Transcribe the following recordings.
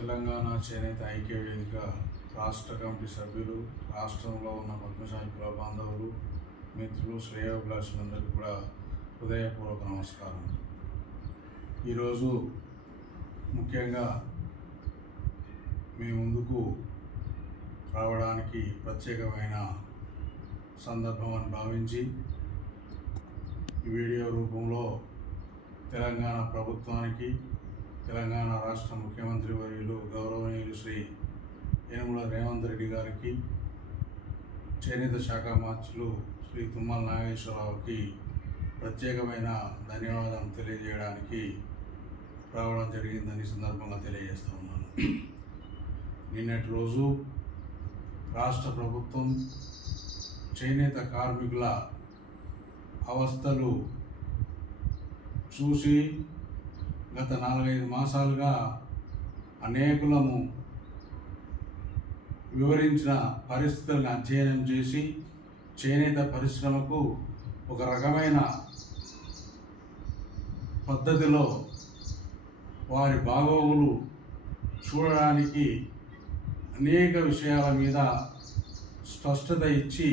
తెలంగాణ చేనేత ఐక్య వేదిక రాష్ట్ర కమిటీ సభ్యులు, రాష్ట్రంలో ఉన్న పద్మశాలి కుల బాంధవులు, మిత్రులు, శ్రేయోభిలాషులందరికీ కూడా హృదయపూర్వక నమస్కారం. ఈరోజు ముఖ్యంగా మీ ముందుకు రావడానికి ప్రత్యేకమైన సందర్భం అని భావించి ఈ వీడియో రూపంలో తెలంగాణ ప్రభుత్వానికి, తెలంగాణ రాష్ట్ర ముఖ్యమంత్రి వర్యులు గౌరవనీయులు శ్రీ యనమల రేవంత్ రెడ్డి గారికి, చేనేత శాఖ మంత్రులు శ్రీ తుమ్మల నాగేశ్వరరావుకి ప్రత్యేకమైన ధన్యవాదాలు తెలియజేయడానికి రావడం జరిగిందని సందర్భంగా తెలియజేస్తూ ఉన్నాను. నిన్నటి రోజు రాష్ట్ర ప్రభుత్వం చేనేత కార్మికుల అవస్థలు చూసి గత 4-5 మాసాలుగా అనేకులము వివరించిన పరిస్థితులను అధ్యయనం చేసి చేనేత పరిశ్రమకు ఒక రకమైన పద్ధతిలో వారి బాగోగులు చూడడానికి అనేక విషయాల మీద స్పష్టత ఇచ్చి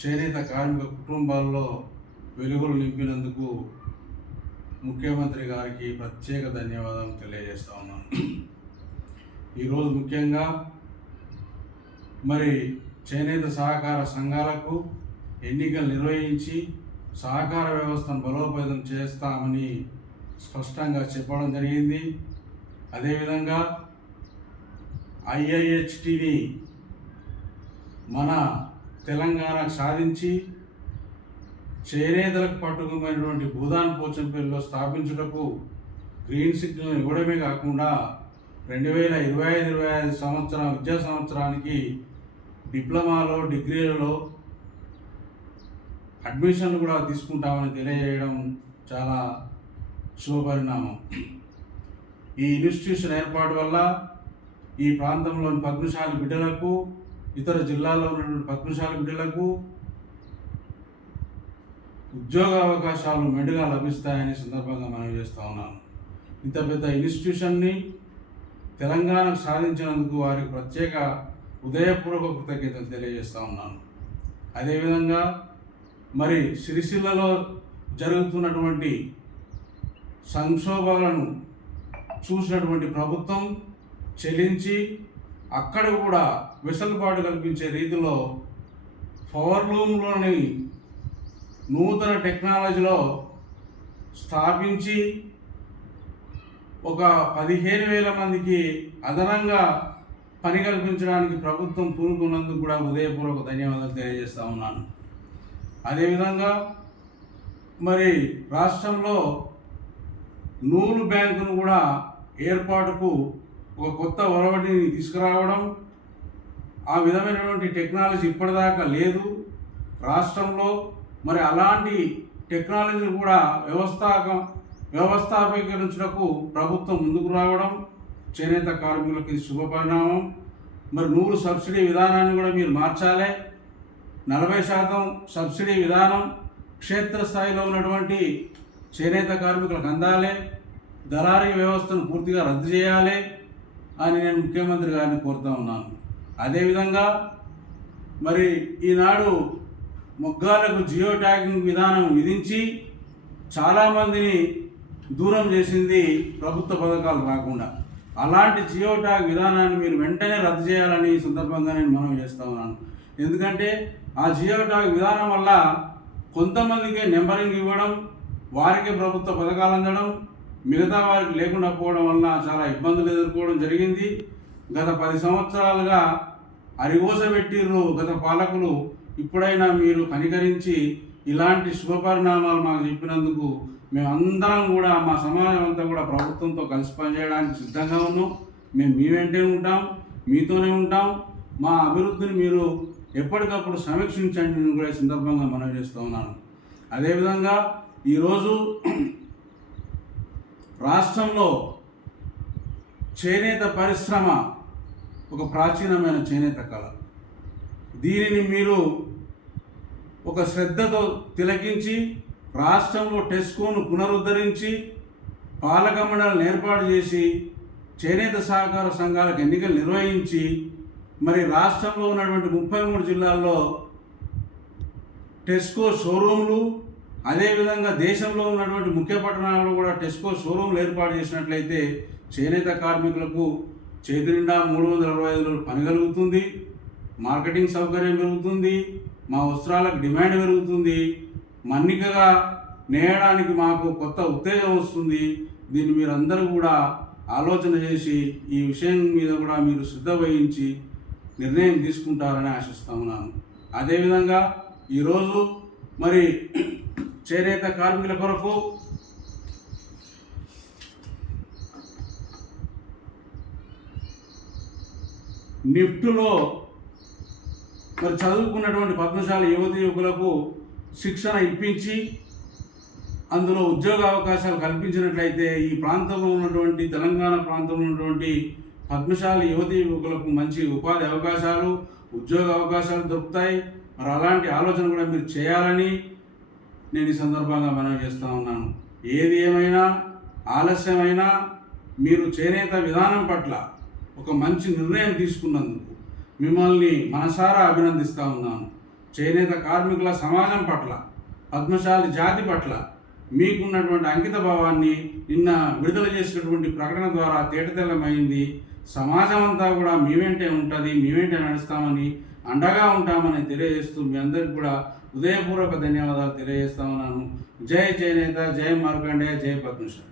చేనేత కార్మిక కుటుంబాల్లో వెలుగులు నింపినందుకు ముఖ్యమంత్రి గారికి ప్రత్యేక ధన్యవాదాలు తెలియజేస్తా ఉన్నాను. ఈరోజు ముఖ్యంగా మరి చేనేత సహకార సంఘాలకు ఎన్నికలు నిర్వహించి సహకార వ్యవస్థను బలోపేతం చేస్తామని స్పష్టంగా చెప్పడం జరిగింది. అదేవిధంగా IIHTని మన తెలంగాణకు సాధించి చేనేతలకు పట్టుకున్నటువంటి భూదాన్ పోచంపల్లిలో స్థాపించుటకు గ్రీన్ సిగ్నల్ ఇవ్వడమే కాకుండా 2025-26 సంవత్సరం విద్యా సంవత్సరానికి డిప్లొమాలో, డిగ్రీలలో అడ్మిషన్లు కూడా తీసుకుంటామని తెలియజేయడం చాలా శుభపరిణామం. ఈ ఇన్స్టిట్యూషన్ ఏర్పాటు వల్ల ఈ ప్రాంతంలోని పద్మశాలి బిడ్డలకు, ఇతర జిల్లాల్లో ఉన్నటువంటి పద్మశాలి బిడ్డలకు ఉద్యోగ అవకాశాలు మెండుగా లభిస్తాయని సందర్భంగా మనం చేస్తూ ఉన్నాను. ఇంత పెద్ద ఇన్స్టిట్యూషన్ని తెలంగాణకు సాధించినందుకు వారికి ప్రత్యేక హృదయపూర్వక కృతజ్ఞతలు తెలియజేస్తూ ఉన్నాను. అదేవిధంగా మరి సిరిసిల్లలో జరుగుతున్నటువంటి సంక్షోభాలను చూసినటువంటి ప్రభుత్వం చెల్లించి అక్కడ కూడా వెసులుబాటు కల్పించే రీతిలో పవర్లూమ్లోని నూతన టెక్నాలజీలో స్థాపించి ఒక 15,000 మందికి అదనంగా పని కల్పించడానికి ప్రభుత్వం పూనుకున్నందుకు కూడా హృదయపూర్వక ధన్యవాదాలు తెలియజేస్తూ ఉన్నాను. అదేవిధంగా మరి రాష్ట్రంలో నూలు బ్యాంకును కూడా ఏర్పాటుకు ఒక కొత్త ఒరవడిని తీసుకురావడం, ఆ విధమైనటువంటి టెక్నాలజీ ఇప్పటిదాకా లేదు రాష్ట్రంలో. మరి అలాంటి టెక్నాలజీని కూడా వ్యవస్థాపీకరించుటకు ప్రభుత్వం ముందుకు రావడం చేనేత కార్మికులకు ఇది శుభపరిణామం. మరి నూలు సబ్సిడీ విధానాన్ని కూడా మీరు మార్చాలి. 40% సబ్సిడీ విధానం క్షేత్రస్థాయిలో ఉన్నటువంటి చేనేత కార్మికులకు అందాలి. దళారీ వ్యవస్థను పూర్తిగా రద్దు చేయాలి అని నేను ముఖ్యమంత్రి గారిని కోరుతూ ఉన్నాను. అదేవిధంగా మరి ఈనాడు మొగ్గాలకు జియో ట్యాగింగ్ విధానం విధించి చాలామందిని దూరం చేసింది ప్రభుత్వ పథకాలు రాకుండా. అలాంటి జియో ట్యాగ్ విధానాన్ని మీరు వెంటనే రద్దు చేయాలని ఈ సందర్భంగా నేను మనవి చేస్తూ ఉన్నాను. ఎందుకంటే ఆ జియో ట్యాగ్ విధానం వల్ల కొంతమందికే నెంబరింగ్ ఇవ్వడం, వారికే ప్రభుత్వ పథకాలు అందడం, మిగతా వారికి లేకుండా పోవడం వల్ల చాలా ఇబ్బందులు ఎదుర్కోవడం జరిగింది. గత 10 సంవత్సరాలుగా అరిగోసబెట్టిర్రు గత పాలకులు. ఇప్పుడైనా మీరు కనికరించి ఇలాంటి శుభపరిణామాలు మాకు చెప్పినందుకు మేమందరం కూడా, మా సమాజం అంతా కూడా ప్రభుత్వంతో కలిసి పనిచేయడానికి సిద్ధంగా ఉన్నాం. మేము మీ వెంటే ఉంటాం, మీతోనే ఉంటాం. మా అభివృద్ధిని మీరు ఎప్పటికప్పుడు సమీక్షించండి నేను కూడా ఈ సందర్భంగా మనవి చేస్తూ ఉన్నాను. అదేవిధంగా ఈరోజు రాష్ట్రంలో చేనేత పరిశ్రమ ఒక ప్రాచీనమైన చేనేత కళ. దీనిని మీరు ఒక శ్రద్ధతో తిలకించి రాష్ట్రంలో టెస్కోను పునరుద్ధరించి పాలక మండలిని ఏర్పాటు చేసి చేనేత సహకార సంఘాలకు ఎన్నికలు నిర్వహించి మరి రాష్ట్రంలో ఉన్నటువంటి 33 జిల్లాల్లో టెస్కో షోరూంలు, అదేవిధంగా దేశంలో ఉన్నటువంటి ముఖ్య పట్టణాల్లో కూడా టెస్కో షోరూంలు ఏర్పాటు చేసినట్లయితే చేనేత కార్మికులకు చేతి నిండా 365 రోజులు పని కలుగుతుంది, మార్కెటింగ్ సౌకర్యం పెరుగుతుంది, మా వస్త్రాలకు డిమాండ్ పెరుగుతుంది, మన్నికగా నేయడానికి మాకు కొత్త ఉత్తేజం వస్తుంది. దీన్ని మీరందరూ కూడా ఆలోచన చేసి ఈ విషయం మీద కూడా మీరు శ్రద్ధ వహించి నిర్ణయం తీసుకుంటారని ఆశిస్తా ఉన్నాను. అదేవిధంగా ఈరోజు మరి చేనేత కార్మికుల కొరకు నిఫ్ట్లో మరి చదువుకున్నటువంటి పద్మశాలి యువకులకు శిక్షణ ఇప్పించి అందులో ఉద్యోగ అవకాశాలు కల్పించినట్లయితే ఈ ప్రాంతంలో ఉన్నటువంటి తెలంగాణ ప్రాంతంలో ఉన్నటువంటి పద్మశాలి యువకులకు మంచి ఉపాధి అవకాశాలు, ఉద్యోగ అవకాశాలు దొరుకుతాయి. మరి అలాంటి ఆలోచన కూడా మీరు చేయాలని నేను ఈ సందర్భంగా మనవి చేస్తూ ఉన్నాను. ఏది ఏమైనా ఆలస్యమైనా మీరు చేనేత విధానం పట్ల ఒక మంచి నిర్ణయం తీసుకున్నందుకు మిమ్మల్ని మనసారా అభినందిస్తూ ఉన్నాను. చేనేత కార్మికుల సమాజం పట్ల, పద్మశాలి జాతి పట్ల మీకున్నటువంటి అంకిత భావాన్ని నిన్న విడుదల చేసినటువంటి ప్రకటన ద్వారా తేటతెల్లమైంది. సమాజం అంతా కూడా మీ వెంటే ఉంటుంది, మీ వెంటే నడుస్తామని, అండగా ఉంటామని తెలియజేస్తూ మీ అందరికీ కూడా హృదయపూర్వక ధన్యవాదాలు తెలియజేస్తా ఉన్నాను. జై చేనేత, జై మార్కండేయ, జై పద్మశాలి.